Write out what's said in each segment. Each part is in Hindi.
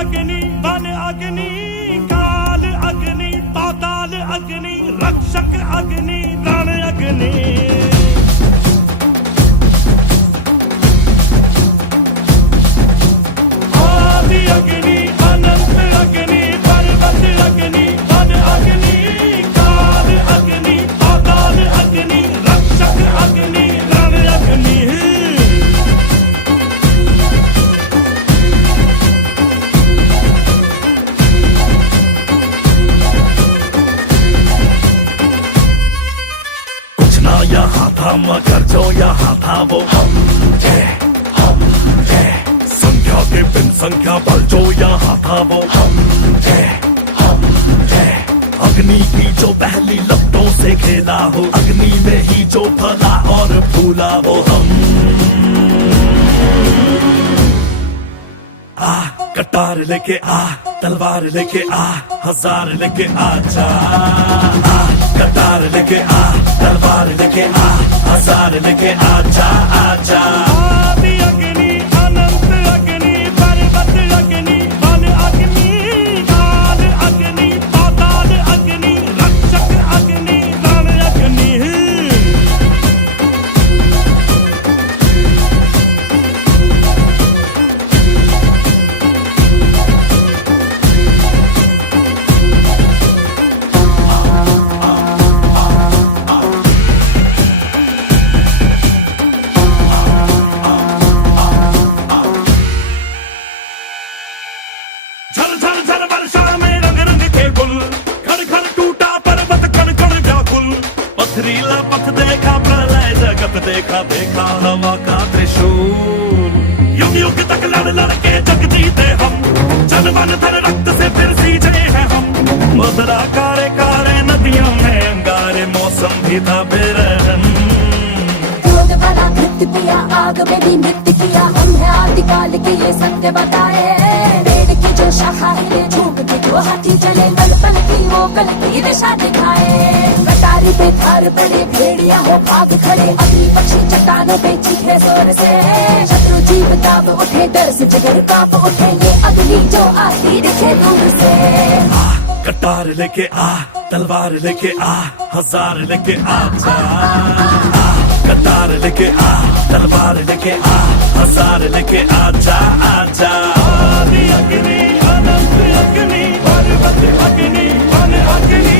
अग्नि वन अग्नि काल अग्नि पाताल अग्नि रक्षक अग्नि रण अग्नि आदि अग्नि अनंत अग्नि पर्वत अग्नि वन अग्नि काल अग्नि पाताल अग्नि रक्षक अग्नि रण अग्नि यहाँ था मगर जो यहाँ था वो हम थे संख्या के बिन संख्या बल जो यहाँ था वो हम थे अग्नि की जो पहली लपटों से खेला हो अग्नि में ही जो फला और फूला वो हम आ कटार लेके आ तलवार लेके आ हजार लेके आ जा कटार लेके आ तलवार लेके आ हजार लेके आजा आजा आदि अग्नि अनंत अग्नि पर्वत अग्नि वन अग्नि काल अग्नि पाताल अग्नि रक्षक अग्नि रण अग्नि झर झर झर वर्षा में रंग रंग के गुल खड़ खड़ टूटा पर्वत कण कण व्याकुल पथरीला पथ देखा प्रलय जगत देखा देखा हवा का त्रिशूल युग युग तक लड़ लड़ के जग जीते हम जन मन धन रक्त से फिर सींचे हैं हम मदरा कारे कारे नदियों में अंगारे मौसम भी था बेरहम क्रोध भरा नृत्य किया आग में भी नृत्य किया हम है आदिकाल के ये सत्य बताए जो शाखा हिले झूक के जो हाथी चले कल्पन की वो कल की दिशा दिखाए कटारी पे थार पड़े भेड़िया हो भाग खड़े अग्नि पक्षी चट्टानों पे चीखे जोर से शत्रु जीव दाब उठे डर से जिगर कांप उठे ये अग्नि जो आती दिखे दूर से कटार लेके आ तलवार लेके आ हजार लेके आ जा कटार लेके आ तलवार लेके आ हजार लेके आजा आजा आदि अग्नि अनंत अग्नि पर्वत अग्नि वन अग्नि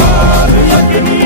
काल अग्नि